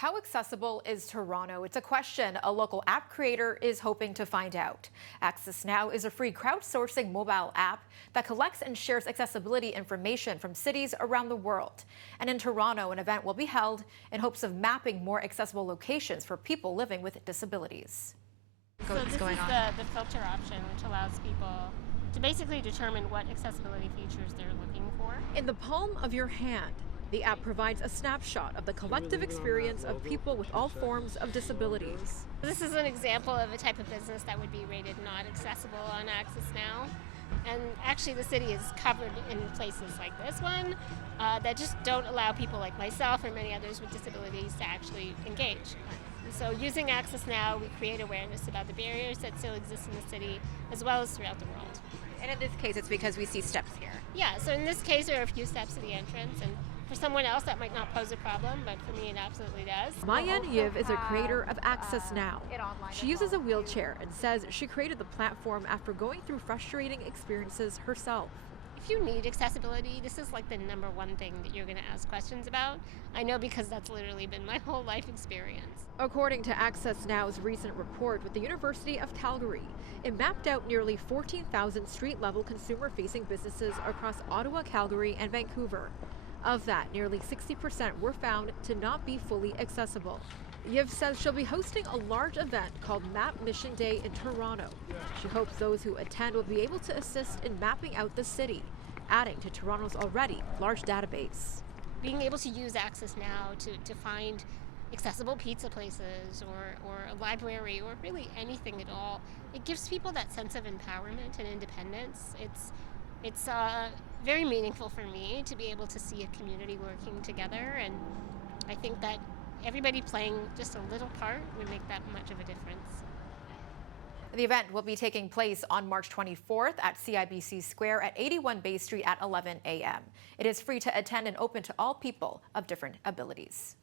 How accessible is Toronto? It's a question a local app creator is hoping to find out. Access Now is a free crowdsourcing mobile app that collects and shares accessibility information from cities around the world. And in Toronto, an event will be held in hopes of mapping more accessible locations for people living with disabilities. So this is the filter option, which allows people to basically determine what accessibility features they're looking for. In the palm of your hand, the app provides a snapshot of the collective experience of people with all forms of disabilities. This is an example of a type of business that would be rated not accessible on Access Now. And actually the city is covered in places like this one that just don't allow people like myself or many others with disabilities to actually engage. So using Access Now, we create awareness about the barriers that still exist in the city as well as throughout the world. And in this case, it's because we see steps here. Yeah, so in this case, there are a few steps to the entrance, and for someone else that might not pose a problem, but for me it absolutely does. Mayan Yiv is a creator of Access Now. She uses a wheelchair and says she created the platform after going through frustrating experiences herself. If you need accessibility, this is like the number one thing that you're going to ask questions about. I know because that's literally been my whole life experience. According to Access Now's recent report with the University of Calgary, it mapped out nearly 14,000 street-level consumer-facing businesses across Ottawa, Calgary, and Vancouver. Of that, nearly 60% were found to not be fully accessible. Yiv says she'll be hosting a large event called Map Mission Day in Toronto. She hopes those who attend will be able to assist in mapping out the city, adding to Toronto's already large database. Being able to use Access Now to find accessible pizza places or a library or really anything at all, it gives people that sense of empowerment and independence. It's very meaningful for me to be able to see a community working together, and I think that everybody playing just a little part would make that much of a difference. The event will be taking place on March 24th at CIBC Square at 81 Bay Street at 11 a.m. It is free to attend and open to all people of different abilities.